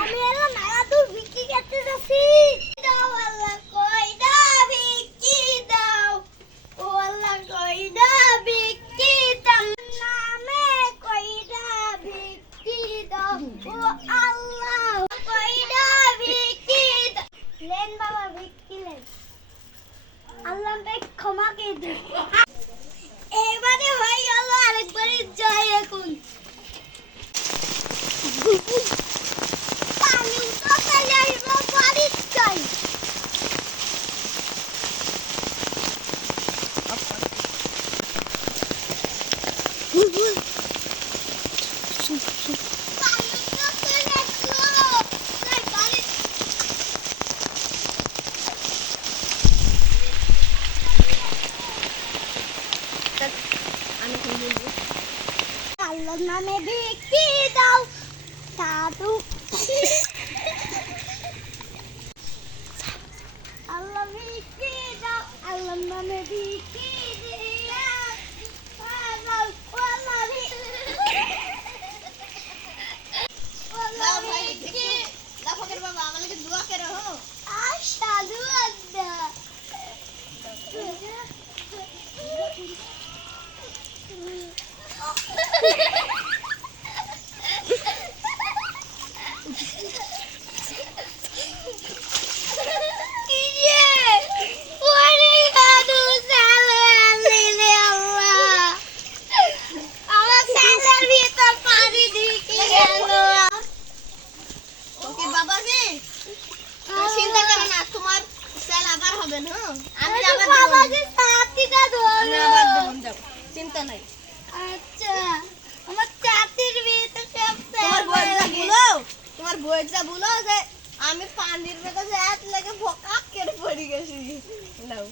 আমি এলাম নালা দূর বিক্রি করতে যাচ্ছি। দাও আল্লাহ কয়টা বিক্রি দাও, ও আল্লাহ কয়টা বিক্রি দাও, নামে কয়টা বিক্রি দাও, ও আল্লাহ কয়টা বিক্রি দাও। লেন বাবা বিক্রি লেন, আল্লাহ ক্ষমা করে দিন। এবারে হয়ে গেল, আরেকবারে যাই এখন। পানি উঠাতে যাইব, বাড়ি যাই। আল্লাহর নামে বিক্রি দাও সাধু, আল্লাহ বিক্রি দাও, আল্লাহর নামে বিক্রি বাবা আমাকে দোয়া করে হো আর সাধু আল্লাহ। চিন্তা করো না, তোমার সেল আবার হবে না, আমি আবার বাবাকে সাথীটা ধরো, চিন্তা নাই। আচ্ছা আমার চাচির বিয়েতে সব তোমার বইটা বলো যে আমি পানির ভেতরে হাত লেগে ভোকা কেটে পড়ে গেছি। নাও